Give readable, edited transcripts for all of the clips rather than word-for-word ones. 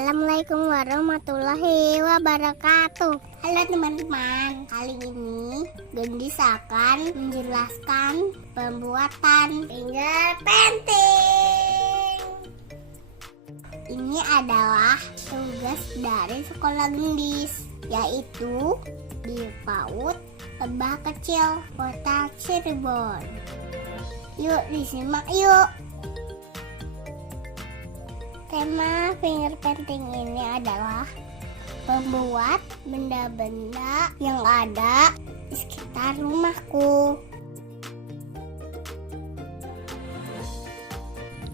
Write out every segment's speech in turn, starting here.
Assalamualaikum warahmatullahi wabarakatuh. Halo teman-teman, kali ini Gendis akan menjelaskan pembuatan finger painting. Ini adalah tugas dari sekolah Gendis, yaitu di PAUD Lebah Kecil, Kota Cirebon. Yuk disimak yuk. Tema finger painting ini adalah membuat benda-benda yang ada di sekitar rumahku.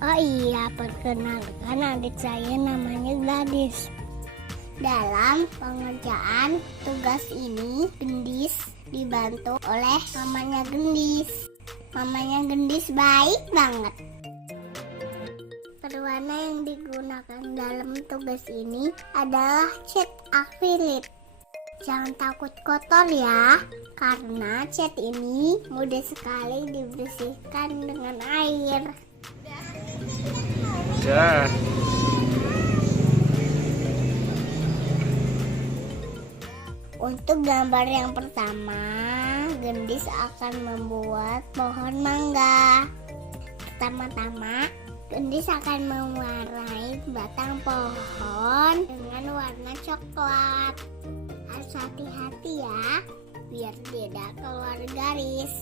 Oh iya, perkenalkan adik saya namanya Gladys. Dalam pengerjaan tugas ini, Gendis dibantu oleh mamanya Gendis. Mamanya Gendis baik banget. Warna yang digunakan dalam tugas ini adalah cat akrilik. Jangan takut kotor ya, karena cat ini mudah sekali dibersihkan dengan air. Ya. Untuk gambar yang pertama, Gendis akan membuat pohon mangga. Pertama-tama, Gendis akan mewarnai batang pohon dengan warna coklat. Harus hati-hati ya, biar tidak keluar garis.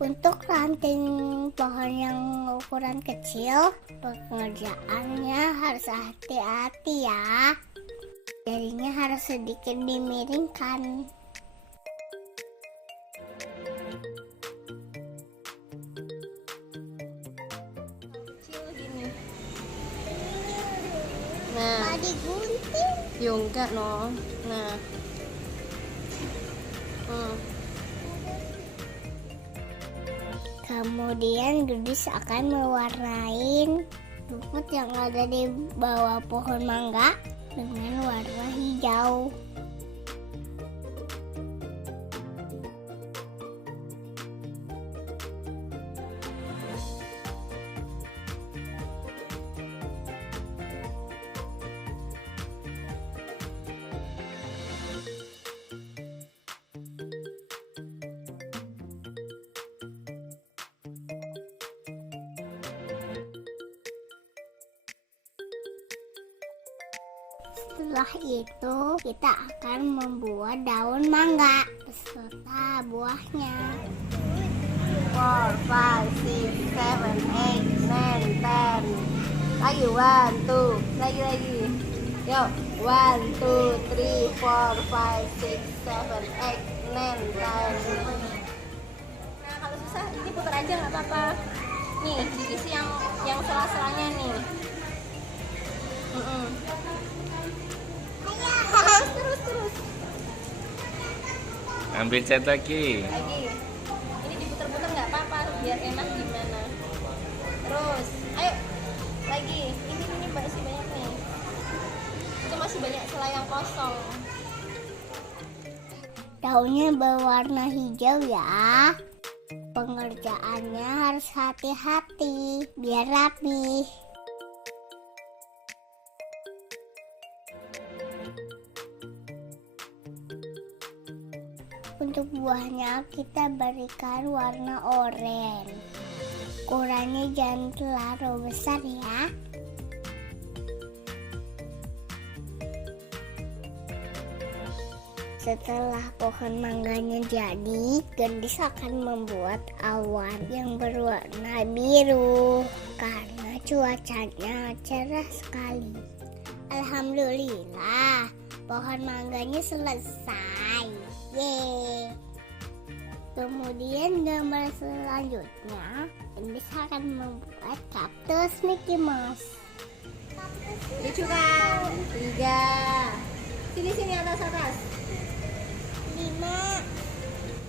Untuk ranting pohon yang ukuran kecil, pengerjaannya harus hati-hati ya. Jarinya harus sedikit dimiringkan. Kecil gini. Nah, Digunting. yung enggak no. Nah. Kemudian Gendis akan mewarnai rumput yang ada di bawah pohon mangga dengan warna hijau. Setelah itu kita akan membuat daun mangga beserta buahnya. 4, 5, 6, 7, 8, 9, 10. Lagi 1, 2. Lagi. Yuk. 1, 2, 3, 4, 5, 6, 7, 8, 9, 10. Nah, kalau susah ini putar aja nggak apa-apa. Nih, diisi yang sela-selanya nih. Terus. Ambil cat lagi. Ini diputar-putar nggak apa-apa, biar enak gimana. Terus, ayo lagi. Ini masih banyak nih. Itu masih banyak sela yang kosong. Daunnya berwarna hijau ya. Pengerjaannya harus hati-hati biar rapi. Untuk buahnya kita berikan warna oranye. Ukurannya jangan terlalu besar ya. Setelah pohon mangganya jadi, Gendis akan membuat awan yang berwarna biru karena cuacanya cerah sekali. Alhamdulillah, pohon mangganya selesai. Yeay. Kemudian gambar selanjutnya, Gendis akan membuat kaktus Mickey Mouse. Lucu kan? 3. Sini atas. 5,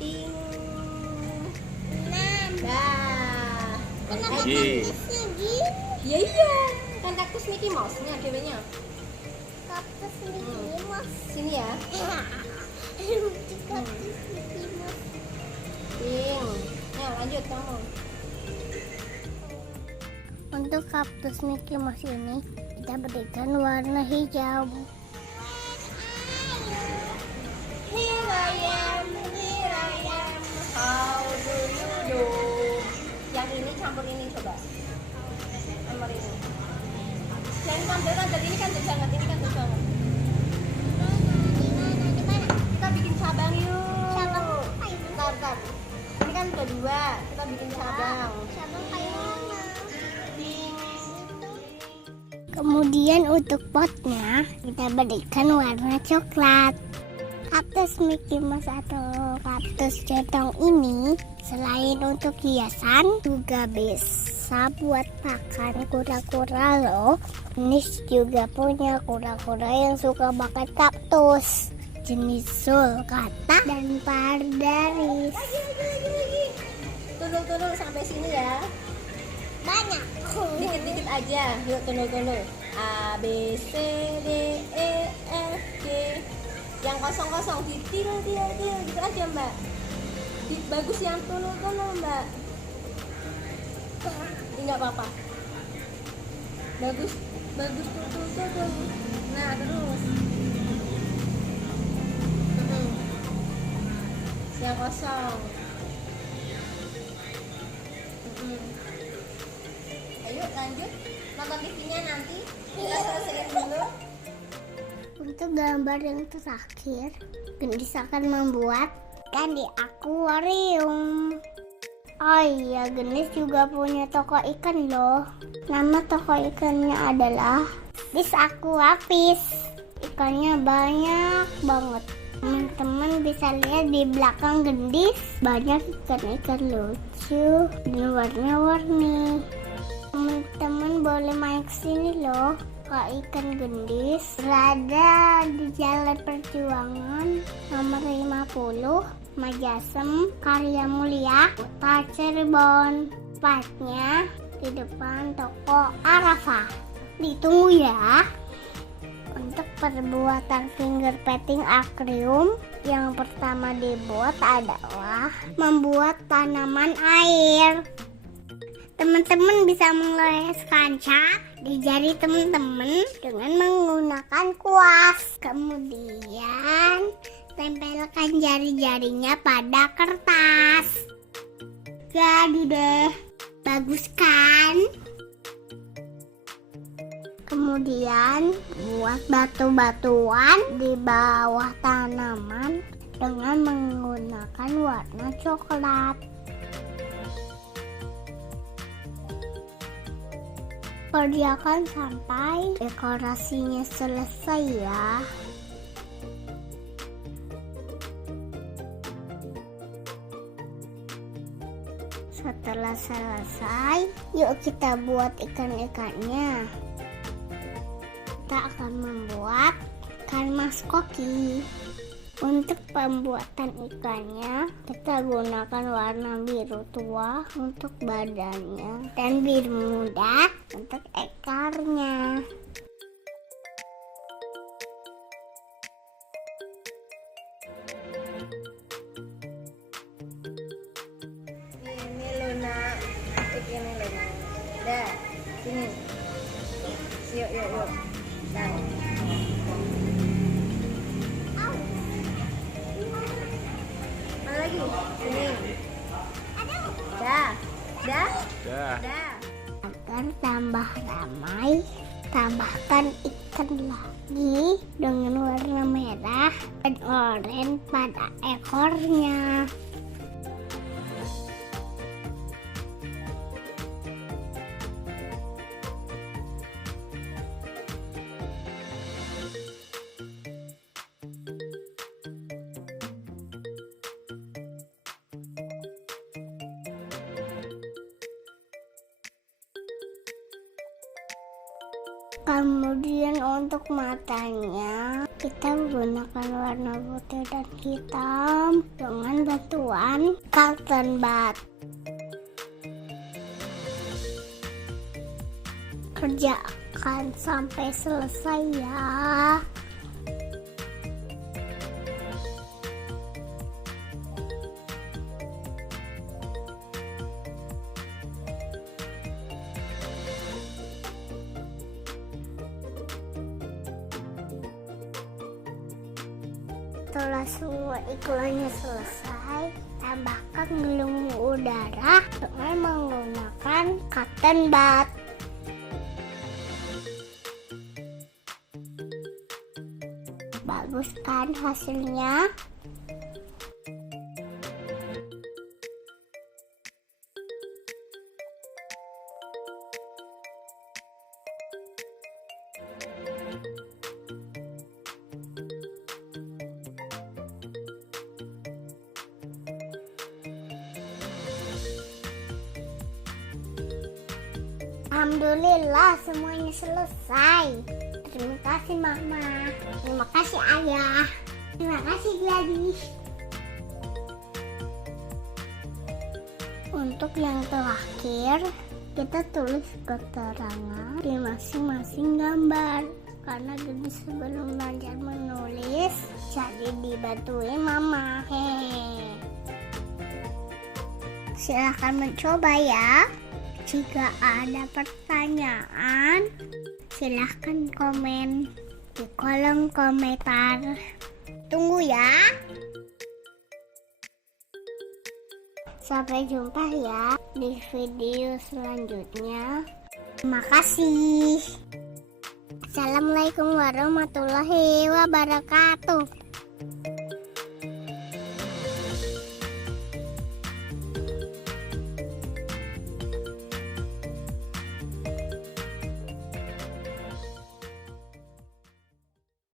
Ting. 6. Dah. Kenapa Ji. kaktusnya gini? Iya. Kan kaktus Mickey Mouse-nya dewenya. Kaktus Mickey Mouse. Sini ya. Pink. Ya, lanjut kamu. Untuk kaktus Mickey Mouse ini kita berikan warna hijau. Here I am, how do you do? Yang ini campur ini coba. Campur ini. Yang campur kan ini kan banget, ini kan banget. Kita bikin cabang yuk. Cabang. Bentar. Ini kan kedua, kita bikin cabang. Cabang kayak mana? Kemudian untuk potnya kita berikan warna coklat. Kaktus Mickey Mouse atau kaktus centong ini selain untuk hiasan juga bisa buat pakan kura-kura loh. Nis juga punya kura-kura yang suka makan kaktus jenis sulcata dan pardaris. Tunduk sampai sini ya. Banyak. Dikit-dikit aja. Yuk tunduk. A B C D E F G. Yang kosong titil gitu aja mbak. Bagus yang tunduk mbak. Ini nggak apa-apa. Bagus tuh. Nah terus. Yang kosong. Ayo lanjut nonton TV-nya nanti. Kita selesaiin dulu. Untuk gambar yang terakhir, Gendis akan membuat ikan di akuarium. Oh iya, Gendis juga punya toko ikan loh. Nama toko ikannya adalah Fish Aquafish. Ikannya banyak banget. Teman-teman bisa lihat di belakang Gendis banyak ikan-ikan lucu dan warna-warni. Teman-teman boleh main kesini loh. Ikan Gendis berada di Jalan Perjuangan nomor 50, Majasem, Karya Mulia, Kota Cirebon. Tepatnya di depan toko Arafah. Ditunggu ya. Untuk perbuatan finger painting akuarium, yang pertama dibuat adalah membuat tanaman air. Teman-teman bisa mengoleskan cat di jari teman-teman dengan menggunakan kuas. Kemudian tempelkan jari-jarinya pada kertas. Jadi deh, bagus kan? Kemudian buat batu-batuan di bawah tanaman dengan menggunakan warna coklat. Kerjakan sampai dekorasinya selesai ya. Setelah selesai, yuk kita buat ikan-ikannya. Kita akan membuat ikan mas koki. Untuk pembuatan ikannya, kita gunakan warna biru tua untuk badannya dan biru muda untuk ekornya. Ini Luna, ini Luna. Dah, sini. Yuk. Dah. Lagi sini. Dah. Agar tambah ramai, tambahkan ikan lagi dengan warna merah dan oranye pada ekornya. Kemudian untuk matanya kita menggunakan warna putih dan hitam dengan bantuan cotton bud. Kerjakan sampai selesai ya. Setelah semua iklannya selesai, tambahkan gelembung udara dengan menggunakan cotton bud. Bagus kan hasilnya? Alhamdulillah semuanya selesai. Terima kasih Mama. Terima kasih Ayah. Terima kasih Gladys. Untuk yang terakhir, kita tulis keterangan di masing-masing gambar. Karena Gladys sebelum belajar menulis, jadi dibantuin Mama. Hehehe. Silahkan mencoba ya. Jika ada pertanyaan, silahkan komen di kolom komentar. Tunggu ya. Sampai jumpa ya di video selanjutnya. Terima kasih. Assalamualaikum warahmatullahi wabarakatuh.